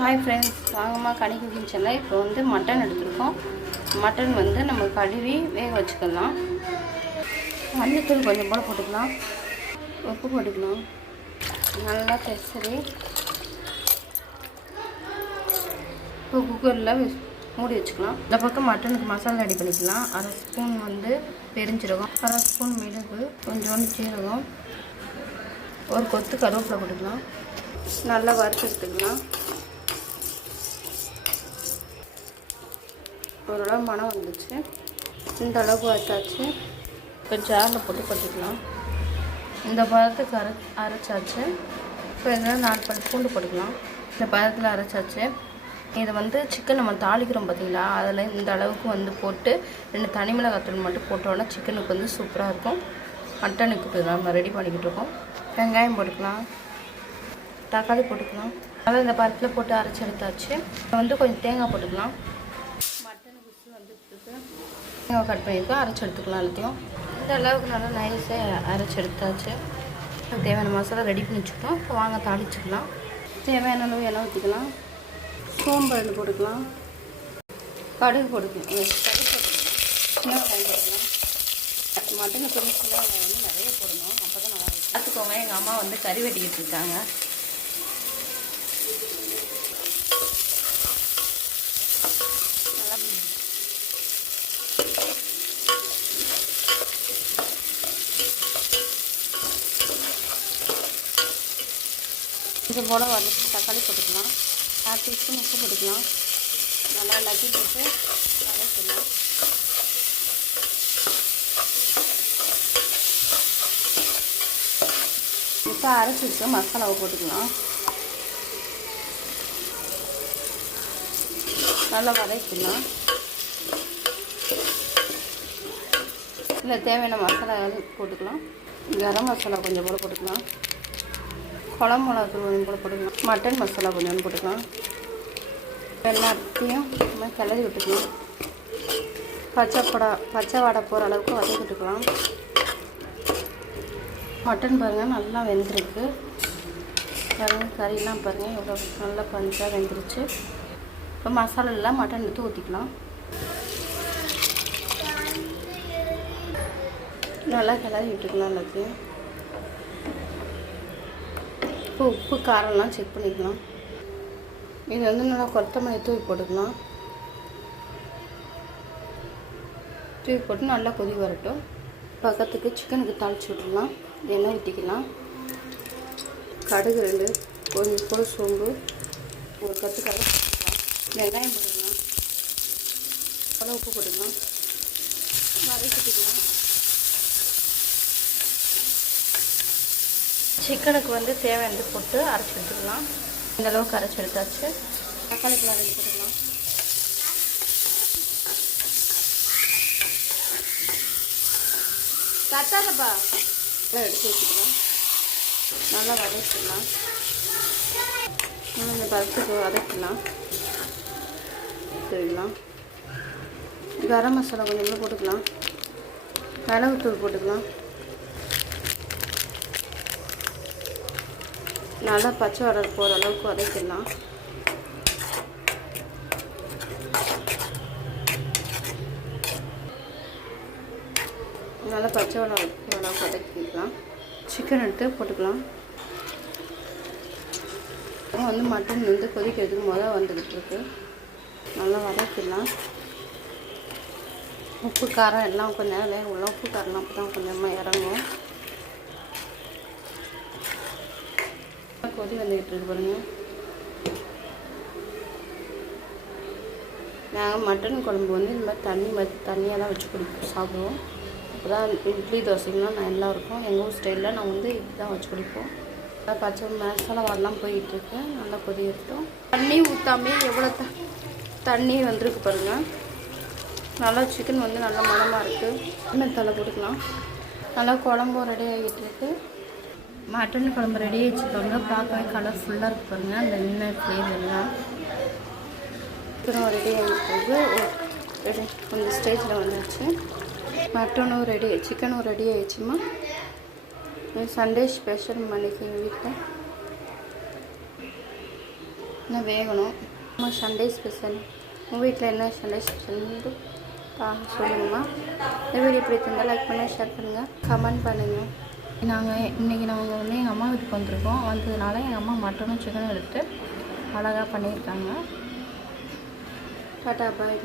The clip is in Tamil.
ஹாய் ஃப்ரெண்ட்ஸ், வாங்கம்மா கனி குக்கிங் சேனல். இப்போ வந்து மட்டன் எடுத்துருக்கோம். மட்டன் வந்து நம்ம கழுவி வேக வச்சுக்கலாம். மஞ்சத்தூள் கொஞ்சம் போல போட்டுக்கலாம், உப்பு போட்டுக்கலாம், நல்லா பெசரி இப்போ குக்கரில் மூடி வச்சுக்கலாம். இந்த பக்கம் மட்டனுக்கு மசாலா ரெடி பண்ணிக்கலாம். அரை ஸ்பூன் வந்து பெருஞ்சீரகம், அரை ஸ்பூன் மிளகு, கொஞ்சோண்டு சீரகம், ஒரு கொத்து கருவேப்பிலை போட்டுக்கலாம். நல்லா வறுத்து எடுத்துக்கலாம். ஓரளவு மனம் வந்துச்சு. இந்த அளவுக்கு வச்சாச்சு. இப்போ ஜாரில் போட்டு கொட்டிக்கலாம். இந்த பதத்துக்கு அரைச்சாச்சு. இப்போ இதில் 4 பல் பூண்டு போட்டுக்கலாம். இந்த பதத்தில் அரைச்சாச்சு. இதை வந்து சிக்கன் நம்ம தாளிக்கிறோம் பார்த்தீங்களா, அதில் இந்த அளவுக்கு வந்து போட்டு 2 தனி மிளகாத்தூள் மட்டும் போட்டோன்னா சிக்கனுக்கு வந்து சூப்பராக இருக்கும். மட்டனுக்கு இப்போ நம்ம ரெடி பண்ணிக்கிட்டு இருக்கோம். வெங்காயம் போட்டுக்கலாம், தக்காளி போட்டுக்கலாம். அதாவது இந்த பதத்தில் போட்டு அரைச்சி எடுத்தாச்சு. வந்து கொஞ்சம் தேங்காய் போட்டுக்கலாம். தேங்காய் கட் பண்ணியிருக்கோம், அரைச்சி எடுத்துக்கலாம். எல்லாத்தையும் இந்த அளவுக்கு நல்லா நைஸாக அரைச்சி எடுத்தாச்சு. தேவையான மசாலா ரெடி பண்ணி வச்சுக்கிட்டோம். இப்போ வாங்க தாளிச்சிக்கலாம். தேவையான அளவு எண்ணெய் ஊற்றிக்கலாம். சோம்பு போட்டுக்கலாம், கடுகு போட்டுக்கலாம், சின்ன வெங்காயம் போட்டுக்கலாம். மட்டனை பொரிச்சுலாம் வந்து நிறைய போடணும், அப்போ தான் நல்லா இருக்கும். பார்த்துக்கோங்க, எங்கள் அம்மா வந்து கறி வெட்டிக்கிட்டு இருக்காங்க. கொஞ்சம் போல் வதக்கி தக்காளி போட்டுக்கலாம். 1/2 டீஸ்பூன் உப்பு போட்டுக்கலாம். நல்லா நக்கி போட்டு வதக்கிடலாம். இப்போ அரைச்சி வச்சு மசாலாவை போட்டுக்கலாம். நல்லா வதக்கிடலாம். இதில் தேவையான மசாலா போட்டுக்கலாம். கரம் மசாலா கொஞ்சம் போல் போட்டுக்கலாம். குழம்பு மிளகாத்தூள் கொஞ்சம் போல் போட்டுக்கலாம். மட்டன் மசாலா கொஞ்சம் போட்டுக்கலாம். எல்லாத்தையும் கிளறி விட்டுக்கலாம். பச்சை வாடை போகிற அளவுக்கு வதக்கி விட்டுக்கலாம். மட்டன் பாருங்கள் நல்லா வெந்திருக்கு. பாருங்கள் கறியெல்லாம் பாருங்கள் எவ்வளோ நல்லா பஞ்சாக வெந்துருச்சு. இப்போ மசாலா எல்லாம் மட்டன் எடுத்து ஊற்றிக்கலாம். நல்லா கிளறி விட்டுக்கலாம். எல்லாத்தையும் இப்போ உப்பு காரம்லாம் செக் பண்ணிக்கலாம். இது வந்து நல்லா கொத்தமல்லி தூவி போட்டுக்கலாம். தூவி போட்டு நல்லா கொதி வரட்டும். பக்கத்துக்கு சிக்கனுக்கு தாளித்து விட்டுடலாம். எண்ணெய் ஊற்றிக்கலாம். கடுகு 2, கொஞ்சம் போல் சோம்பு, ஒரு கத்து கடலை போட்டுக்கலாம். வெங்காயம் போட்டுக்கலாம். அவ்வளோ உப்பு போட்டுக்கலாம். வதக்கிக்கலாம். சிக்கனுக்கு வந்து தேவையானது போட்டு அரைச்சி எடுத்துக்கலாம். இந்த அளவுக்கு அரைச்சி எடுத்தாச்சு. தக்காளிக்கெலாம் ரெடி போட்டுக்கலாம். கத்தாதப்பா எடுத்து வச்சுக்கலாம். நல்லா வதக்கிடலாம். இந்த பருப்புக்கு வதக்கிடலாம். சரிங்களா. கரம் மசாலா கொஞ்சம் போட்டுக்கலாம். மிளகுத்தூள் போட்டுக்கலாம். நல்லா பச்சை வாடை போகிற அளவுக்கு வதக்கிடலாம். நல்லா பச்சை வாடை போகிற அளவுக்கு வதக்கிக்கலாம். சிக்கன் எடுத்து போட்டுக்கலாம். வந்து மட்டன் வந்து கொதிக்கிறதுக்கு வந்துக்கிட்டு இருக்கு. நல்லா வதக்கிடலாம். உப்பு காரம் எல்லாம் கொஞ்சம் நேரம் வேக உள்ள உப்பு காரம்லாம் அப்போ தான் கொஞ்சமாக இறங்கும். கொதி வந்துக்கிட்டு இருக்கு பாருங்க. நாங்கள் மட்டன் குழம்பு வந்து இந்த மாதிரி தண்ணியாக தான் வச்சு சாப்பிடுவோம். அப்போ தான் இட்லி தோசைக்கெலாம் நல்லா இருக்கும். எங்கள் ஊர் ஸ்டைலில் நான் வந்து இப்படி தான் வச்சு குடிப்போம். பச்சை மசாலா வாடெலாம் போயிட்டுருக்கு. நல்லா கொதி இருக்கட்டும். தண்ணி ஊற்றாமே எவ்வளோ தண்ணி வந்துருக்கு பாருங்கள். நல்லா சிக்கன் வந்து நல்லா மணமாக இருக்குது. இன்னும் தலை போட்டுக்கலாம். நல்லா குழம்பும் ரெடி ஆகிட்டு இருக்கு. மட்டன் குழம்பு ரெடி ஆகிடுச்சுக்கோங்க. பார்க்கவே கலர்ஃபுல்லாக இருக்கு பாருங்கள். அந்த எண்ணெய் ஃப்ளேவர்லாம் சிக்கனும் ரெடி ஆகிட்டு ரெடி கொஞ்சம் ஸ்டேஜில் வந்துடுச்சு. மட்டனும் ரெடி, சிக்கனும் ரெடி ஆகிடுச்சுமா. சண்டே ஸ்பெஷல் மணிக்கு எங்கள் வீட்டில் இன்னும் வேகணும். அம்மா சண்டே ஸ்பெஷல். உங்கள் வீட்டில் என்ன சண்டே ஸ்பெஷல்னு சொல்லுங்கம்மா. இந்த வீடியோ பிடிச்சிருந்தால் லைக் பண்ணுங்கள், ஷேர் பண்ணுங்கள், கமெண்ட் பண்ணுங்கள். இன்றைக்கி நாங்கள் வந்து எங்கள் அம்மா வீட்டுக்கு வந்திருக்கோம். வந்ததுனால எங்கள் அம்மா மட்டனும் சிக்கனும் எடுத்து அழகாக பண்ணியிருக்காங்க. டாட்டா பாய்.